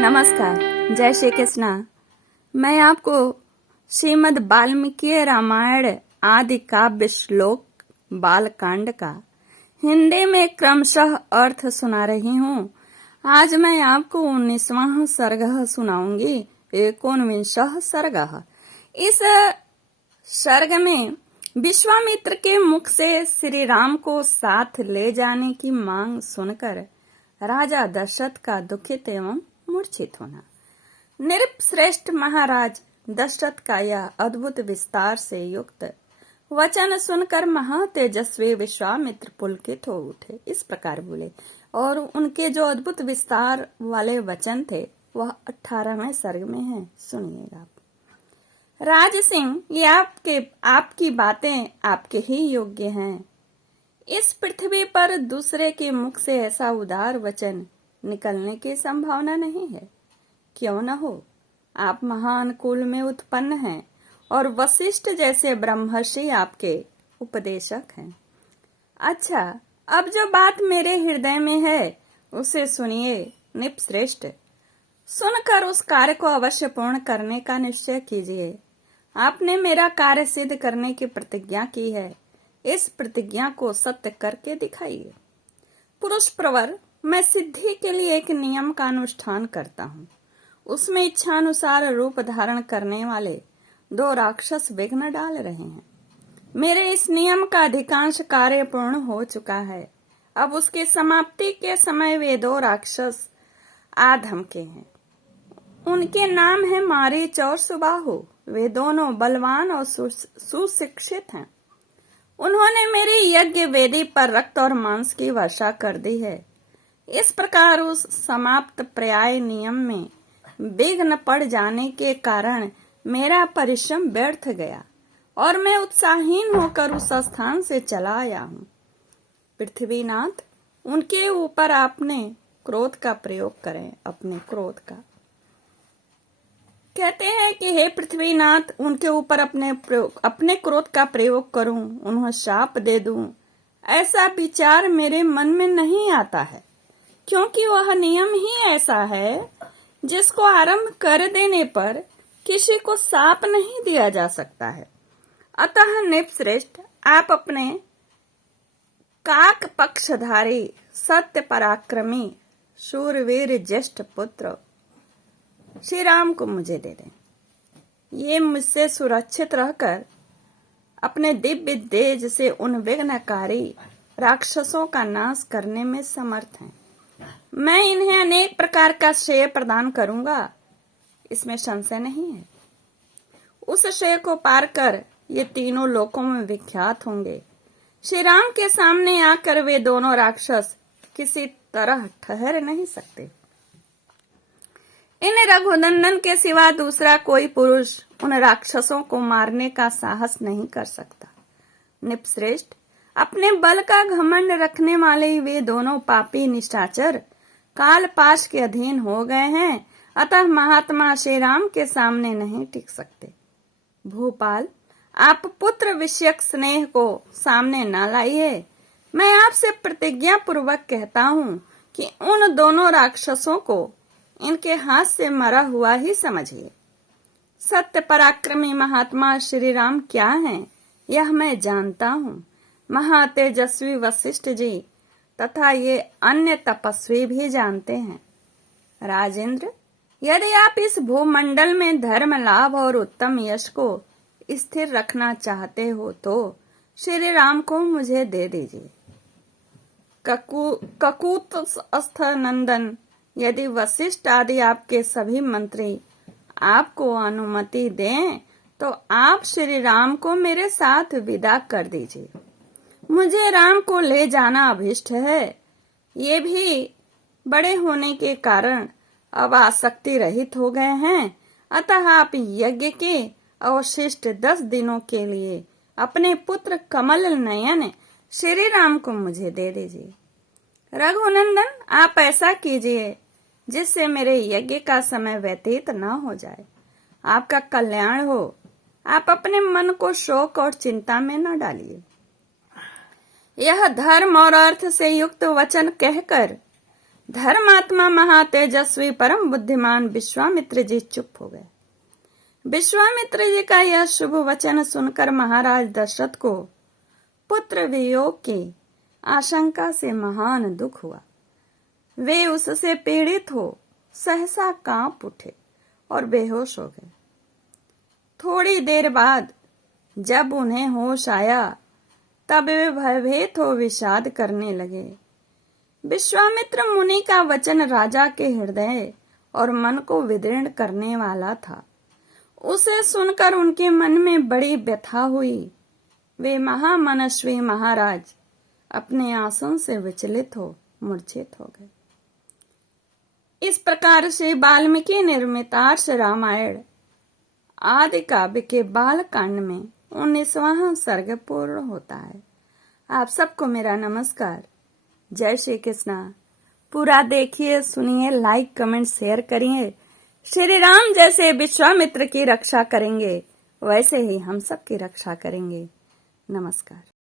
नमस्कार, जय श्री कृष्णा। मैं आपको श्रीमद् वाल्मीकि रामायण आदि काव्य श्लोक बालकांड का हिंदी में क्रमशः अर्थ सुना रही हूँ। आज मैं आपको 19वां सर्ग सुनाऊंगी। 19वां सर्ग। इस सर्ग में विश्वामित्र के मुख से श्री राम को साथ ले जाने की मांग सुनकर राजा दशरथ का दुखित एवं मूर्छित होना। नृपश्रेष्ठ महाराज दशरथ का यह अद्भुत विस्तार से युक्त वचन सुनकर महातेजस्वी विश्वामित्र पुलकित हो उठे। इस प्रकार बोले, और उनके जो अद्भुत विस्तार वाले वचन थे वह 18वें सर्ग में है। सुनिएगा। राज सिंह, ये आपकी बातें आपके ही योग्य हैं। इस पृथ्वी पर दूसरे के मुख से ऐसा उदार वचन निकलने की संभावना नहीं है। क्यों न हो, आप महान कुल में उत्पन्न हैं और वशिष्ठ जैसे ब्रह्मर्षि आपके उपदेशक हैं। अच्छा, अब जो बात मेरे हृदय में है उसे सुनिए नृपश्रेष्ठ। सुनकर उस कार्य को अवश्य पूर्ण करने का निश्चय कीजिए। आपने मेरा कार्य सिद्ध करने की प्रतिज्ञा की है, इस प्रतिज्ञा को सत्य करके दिखाइए। पुरुष प्रवर, मैं सिद्धि के लिए एक नियम का अनुष्ठान करता हूँ। उसमें इच्छानुसार रूप धारण करने वाले 2 राक्षस विघ्न डाल रहे हैं। मेरे इस नियम का अधिकांश कार्य पूर्ण हो चुका है। अब उसकी समाप्ति के समय वे 2 राक्षस आ धमके हैं। उनके नाम है मारीच और सुबाहु। वे दोनों बलवान और सुशिक्षित हैं। उन्होंने मेरी यज्ञ वेदी पर रक्त और मांस की वर्षा कर दी है। इस प्रकार उस समाप्त पर्याय नियम में विघ्न पड़ जाने के कारण मेरा परिश्रम व्यर्थ गया और मैं उत्साहहीन होकर उस स्थान से चला आया हूँ। पृथ्वीनाथ, उनके ऊपर आपने क्रोध का प्रयोग करें। अपने क्रोध का कहते हैं कि हे पृथ्वीनाथ, उनके ऊपर अपने क्रोध का प्रयोग करूं, उन्हें शाप दे दूं, ऐसा विचार मेरे मन में नहीं आता है, क्योंकि वह नियम ही ऐसा है जिसको आरंभ कर देने पर किसी को शाप नहीं दिया जा सकता है। अतः नृपश्रेष्ठ, आप अपने काक पक्षधारी सत्य पराक्रमी शूरवीर ज्येष्ठ पुत्र श्री राम को मुझे दे दें। ये मुझसे सुरक्षित रहकर अपने दिव्य तेज से उन विघ्नकारी राक्षसों का नाश करने में समर्थ हैं। मैं इन्हें अनेक प्रकार का श्रेय प्रदान करूंगा, इसमें संशय नहीं है। उस श्रेय को पार कर ये तीनों लोकों में विख्यात होंगे। श्री राम के सामने आकर वे दोनों राक्षस किसी तरह ठहर नहीं सकते। इन रघुनंदन के सिवा दूसरा कोई पुरुष उन राक्षसों को मारने का साहस नहीं कर सकता। नृपश्रेष्ठ, अपने बल का घमंड रखने वाले वे दोनों पापी निशाचर काल पाश के अधीन हो गए हैं, अतः महात्मा श्री राम के सामने नहीं टिक सकते। भूपाल, आप पुत्र विषयक स्नेह को सामने न लाइए। मैं आपसे प्रतिज्ञा पूर्वक कहता हूँ कि उन दोनों राक्षसों को इनके हाथ से मरा हुआ ही समझिए। सत्य पराक्रमी महात्मा श्री राम क्या हैं, यह मैं जानता हूँ। महातेजस्वी वशिष्ठ जी तथा ये अन्य तपस्वी भी जानते हैं। राजेंद्र, यदि आप इस भूमंडल में धर्म लाभ और उत्तम यश को स्थिर रखना चाहते हो तो श्री राम को मुझे दे दीजिए। ककुत्स्थ नंदन, यदि वशिष्ठ आदि आपके सभी मंत्री आपको अनुमति दें तो आप श्री राम को मेरे साथ विदा कर दीजिए। मुझे राम को ले जाना अभिष्ट है। ये भी बड़े होने के कारण अब आसक्ति रहित हो गए हैं, अतः आप यज्ञ के अवशिष्ट 10 दिनों के लिए अपने पुत्र कमल नयन श्री राम को मुझे दे दीजिए। रघुनंदन, आप ऐसा कीजिए जिससे मेरे यज्ञ का समय व्यतीत न हो जाए। आपका कल्याण हो। आप अपने मन को शोक और चिंता में न डालिए। यह धर्म और अर्थ से युक्त वचन कहकर धर्मात्मा महातेजस्वी परम बुद्धिमान विश्वामित्र जी चुप हो गए। विश्वामित्र जी का यह शुभ वचन सुनकर महाराज दशरथ को पुत्र वियोग की आशंका से महान दुख हुआ। वे उससे पीड़ित हो सहसा कांप उठे और बेहोश हो गए। थोड़ी देर बाद जब उन्हें होश आया तब वे भयभीत हो विषाद करने लगे। विश्वामित्र मुनि का वचन राजा के हृदय और मन को विदीर्ण करने वाला था। उसे सुनकर उनके मन में बड़ी व्यथा हुई। वे महामनस्वी महाराज अपने आसन से विचलित हो मूर्छित हो गए। इस प्रकार से वाल्मीकि निर्मित आर्ष रामायण आदि काव्य के बालकांड में 19वां सर्ग पूर्ण होता है। आप सबको मेरा नमस्कार। जय श्री कृष्णा। पूरा देखिए, सुनिए, लाइक कमेंट शेयर करिए। श्री राम जैसे विश्वामित्र की रक्षा करेंगे वैसे ही हम सब की रक्षा करेंगे। नमस्कार।